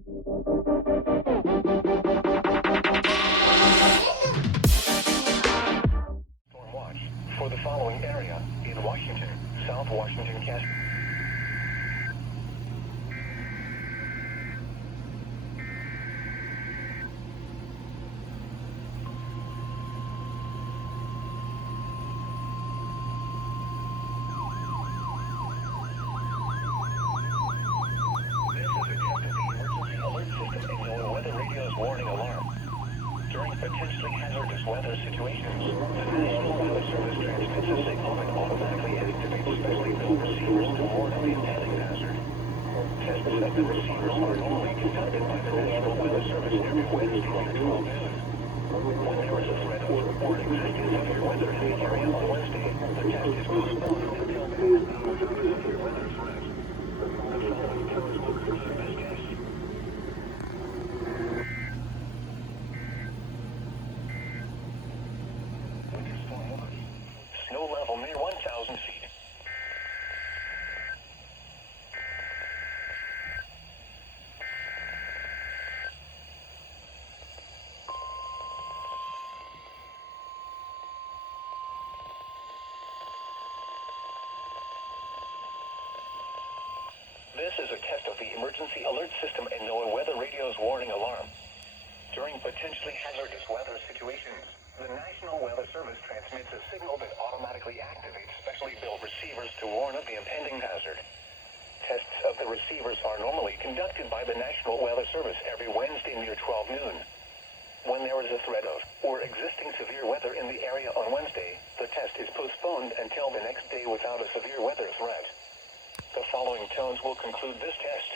Storm watch for the following area in Washington, South Washington County. Warning alarm. During potentially hazardous weather situations, the National Weather Service transmits a signal that automatically activates specially built receivers to warn of the impending hazard. Tests of the receivers are normally conducted by the National Weather Service every Wednesday near 12 noon. When there is a threat of or existing severe weather in the area on Wednesday, the test is postponed until the severe weather threat. The following tones will prove your best guess. Snow level near 1,000 feet. This is a test of the emergency alert system and NOAA weather radio's warning alarm. During potentially hazardous weather situations, the National Weather Service transmits a signal that automatically activates specially built receivers to warn of the impending hazard. Tests of the receivers are normally conducted by the National Weather Service every Wednesday near 12 noon. When there is a threat of or existing severe weather in the area on Wednesday, the test is postponed until the next day without a severe weather threat. The following tones will conclude this test.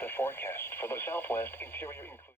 The forecast for the Southwest interior includes